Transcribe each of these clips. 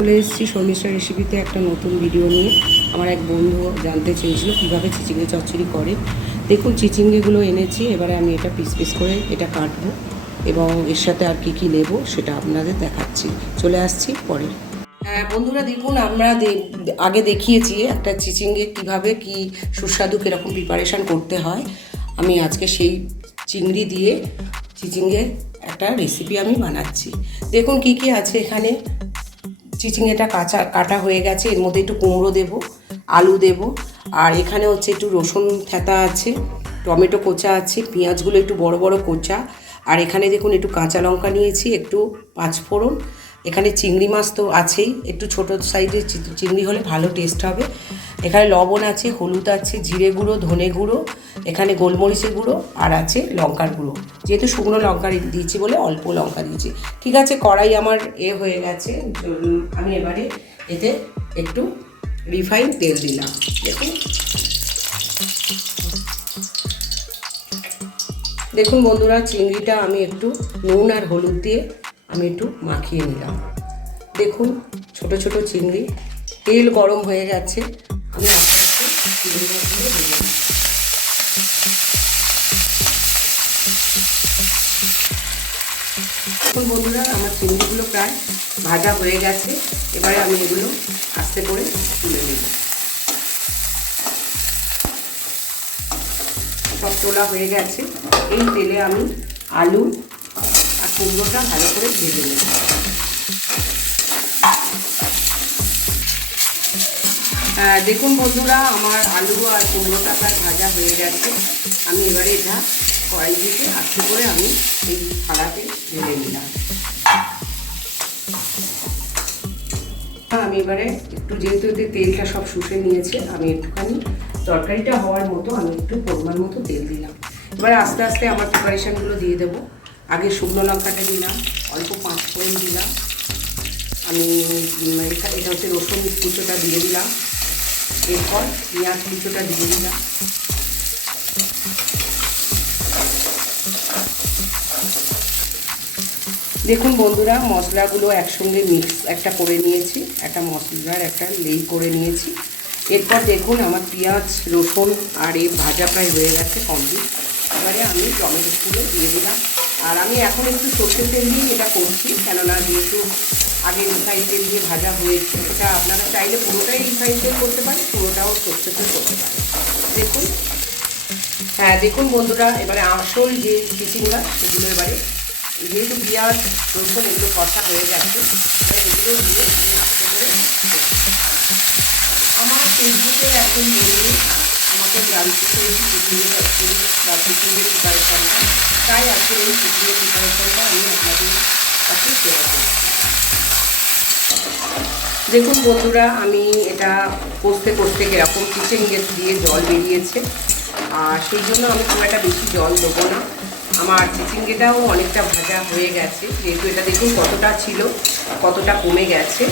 চলে এসেছি শর্মিষ্ঠা রেসিপিতে একটা নতুন ভিডিও নিয়ে। আমার এক বন্ধু জানতে চেয়েছিল কীভাবে চিচিঙ্গে চচ্চড়ি করে। দেখুন, চিচিঙ্গেগুলো এনেছি, এবারে আমি এটা পিস পিস করে এটা কাটবো এবং এর সাথে আর কি কি নেব সেটা আপনাদের দেখাচ্ছি। চলে আসছি পরে হ্যাঁ বন্ধুরা, দেখুন, আমরা আগে দেখিয়েছি একটা চিচিঙ্গে কীভাবে কি সুস্বাদু, কীরকম প্রিপারেশান করতে হয়। আমি আজকে সেই চিংড়ি দিয়ে চিচিঙ্গে একটা রেসিপি আমি বানাচ্ছি। দেখুন, কি কি আছে এখানে। চিচিঙ্গেটা কাঁচা, কাটা হয়ে গেছে, এর মধ্যে একটু কুমড়ো দেব, আলু দেব, আর এখানে হচ্ছে একটু রসুন থেতা আছে, টমেটো কোচা আছে, পেঁয়াজগুলো একটু বড় বড় কোচা, আর এখানে দেখুন একটু কাঁচা লঙ্কা নিয়েছি, একটু পাঁচফোড়ন এখানে চিংড়ি মাছ তো আছেই, একটু ছোট সাইজের চিংড়ি হলে ভালো টেস্ট হবে। এখানে লবণ আছে, হলুদ আছে, জিরে গুঁড়ো, ধনে গুঁড়ো, এখানে গোলমরিচের গুঁড়ো, আর আছে লঙ্কার গুঁড়ো। যেহেতু শুকনো লঙ্কা দিয়েছি বলে অল্প লঙ্কা দিয়েছি। ঠিক আছে, কড়াই আমার এ হয়ে গেছে আমি এবারে এতে একটু রিফাইন তেল দিলাম। দেখুন। দেখুন বন্ধুরা, চিংড়িটা আমি একটু নুন আর হলুদ দিয়ে আমি একটু মাখিয়ে নিলাম। দেখুন, ছোট ছোট চিংড়ি, তেল গরম হয়ে গেছে আমি আস্তে আস্তে এখন বন্ধুরা, আমার চিংড়িগুলো প্রায় ভাজা হয়ে গেছে। এবারে আমি এগুলো আস্তে করে তুলে নেব। সব তোলা হয়ে গেছে। এই তেলে আমি আলু কুমড়োটা ভালো করে ভেজে নেব। দেখুন বন্ধুরা, আমার আলু আর কুমড়োটা প্রায় ভাজা হয়ে গেছে। আমি এবারে এটা কড়াই থেকে আস্তে করে আমি এই থালাতে ঢেলে নিলাম। আমি এবারে একটু যেহেতু এতে তেলটা সব শুষে নিয়েছে, আমি একটুখানি তরকারিটা হওয়ার মতো আমি একটু পরিমাণ মতো তেল দিলাম। এবারে আস্তে আস্তে আমার প্রিপারেশানগুলো দিয়ে দেবো। আগে শুকনো লঙ্কাটা দিলাম, অল্প পাঁচ ফোড়ন দিলাম। আমি এটা এটা হচ্ছে রসুন কুচোটা দিয়ে দিলাম। এরপর পেঁয়াজ কুচোটা দিয়ে দিলাম। দেখুন বন্ধুরা, মশলাগুলো একসঙ্গে মিক্স একটা করে নিয়েছি, একটা মশলার একটা লেই করে নিয়েছি। এরপর দেখুন আমার পেঁয়াজ, রসুন আর এই ভাজা প্রায় হয়ে গেছে কমপ্লিট এবারে আমি টমেটো টমেটোগুলো দিয়ে দিলাম। আর আমি এখন একটু সর্ষের তেল দিয়ে এটা করছি, কেননা যেহেতু আগে রিফাইন তেল দিয়ে ভাজা হয়েছে, এটা আপনারা চাইলে পুরোটাই রিফাইন তেল করতে পারেন, পুরোটাও সর্ষের তেল করতে পারেন দেখুন হ্যাঁ দেখুন বন্ধুরা, এবারে আসল যে চিচিঙ্গা, সেগুলো এবারে যেহেতু পেঁয়াজ, রসুন এগুলো কষা হয়ে এবার এগুলো দিয়ে আমি আস্তে করে। আমার ফেসবুকে একজন আমাকে জানতে চেয়েছি চিচিঙ্গের চচ্চড়ি বা চিচিঙ্গের প্রিপারেশনটা তাই আজকে এই চিচিঙ্গের প্রিপারেশনটা আমি আপনাদের কাছে শেয়ার করছি। দেখুন বন্ধুরা, আমি এটা কষতে কষতে এরকম কিচেন গ্যাস দিয়ে জল বেরিয়েছে। আর সেই জন্য আমি খুব একটা বেশি জল দেবো না। আমার চিচিঙ্গেটাও অনেকটা ভাজা হয়ে গেছে। যেহেতু এটা দেখুন কতটা ছিল, কতটা কমে গেছে।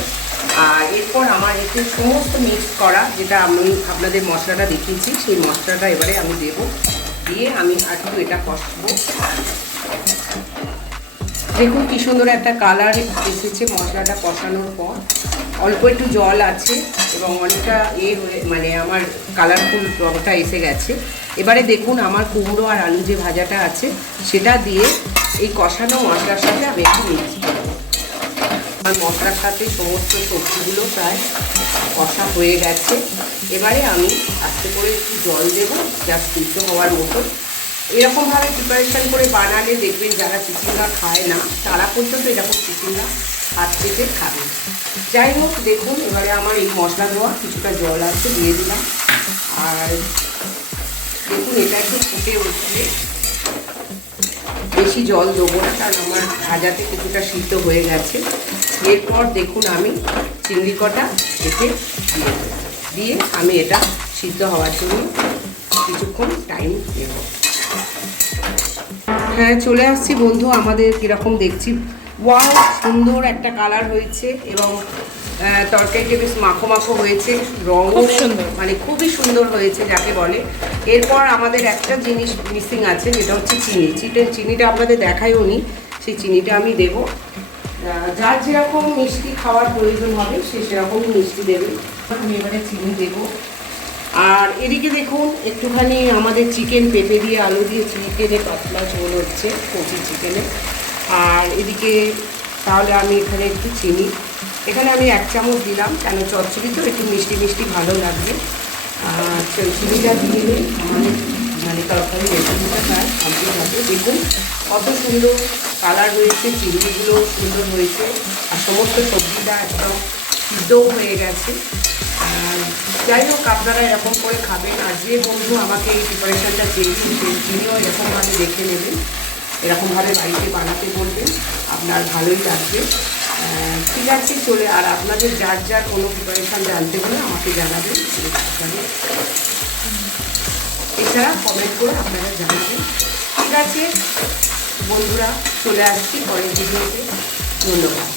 আর এরপর আমার এতে সমস্ত মিক্স করা, যেটা আমি আপনাদের মশলাটা দেখিয়েছি, সেই মশলাটা এবারে আমি দেবো। দিয়ে আমি একটু এটা কষবো। দেখুন কি সুন্দর একটা কালার এসেছে মশলাটা কষানোর পর। অল্প একটু জল আছে এবং অনেকটা এ হয়ে মানে আমার কালারফুল রংটা এসে গেছে। এবারে দেখুন আমার কুমড়ো আর আলু যে ভাজাটা আছে, সেটা দিয়ে এই কষানো মশলার সাথে আমি একটু করব। আমার মশলার সাথে সমস্ত সবজিগুলো প্রায় কষা হয়ে গেছে। এবারে আমি আস্তে করে একটু জল দেবো যা সিদ্ধ হওয়ার মতো। এরকমভাবে প্রিপারেশন করে বানালে দেখবেন যারা চিচিঙ্গা খায় না, তারা পর্যন্ত এরকম চিচিঙ্গা হাত পেতে খাবে। যাই হোক, দেখুন, এবারে আমার এই মশলা দেওয়া কিছুটা জল আছে, দিয়ে দিলাম। আর দেখুন, এটা একটু ফুটে উঠলে বেশি জল দেবো না, কারণ আমার ভাজাতে কিছুটা সিদ্ধ হয়ে গেছে। এরপর দেখুন আমি চিংড়ি কটা এতে দিয়ে দিয়ে আমি এটা সিদ্ধ হওয়ার জন্য কিছুক্ষণ টাইম নেব। হ্যাঁ চলে আসছি বন্ধু, আমাদের কীরকম দেখছি ওয়াও সুন্দর একটা কালার হয়েছে এবং তরকারিটা বেশ মাখো মাখো হয়েছে রঙ খুব সুন্দর। মানে খুবই সুন্দর হয়েছে যাকে বলে। এরপর আমাদের একটা জিনিস মিসিং আছে যেটা হচ্ছে চিনি। চিটে চিনিটা আপনাদের দেখাইও নি সেই চিনিটা আমি দেব। যার যেরকম মিষ্টি খাওয়ার প্রয়োজন হবে সে সেরকমই মিষ্টি দেবে। আমি এবারে চিনি দেবো। আর এদিকে দেখুন একটুখানি আমাদের চিকেন পেঁপে দিয়ে আলু দিয়ে চিকেনে পাতলা ঝোল হচ্ছে কচি চিকেনে আর এদিকে তাহলে আমি এখানে একটু চিনি। এখানে আমি এক চামচ দিলাম, কেন চচ্চড়ি তো? একটু মিষ্টি মিষ্টি ভালো লাগবে। আর চিনিটা দিয়ে মানে তরকারি রেসিপিটা প্রায় কমপ্লিট হবে। দেখুন, কত সুন্দর কালার হয়েছে চিংড়িগুলো সুন্দর হয়েছে। আর সমস্ত সবজিটা একদম সিদ্ধও হয়ে গেছে। আর যাই হোক, আপনারা এরকম করে খাবেন। আর যে বন্ধু আমাকে এই প্রিপারেশনটা চেয়েছেন তিনিও এরকমভাবে দেখে নেবেন। এরকমভাবে বাড়িতে বানাতে বলবেন, আপনার ভালোই লাগবে। ঠিক আছে, চলে, আর আপনাদের যার যার কোনো প্রিপারেশান জানতে হলে আমাকে জানাবেন এছাড়া কমেন্ট করে আপনারা জানাবেন। ঠিক আছে, বন্ধুরা, চলে আসছি পরের ভিডিওতে ধন্যবাদ।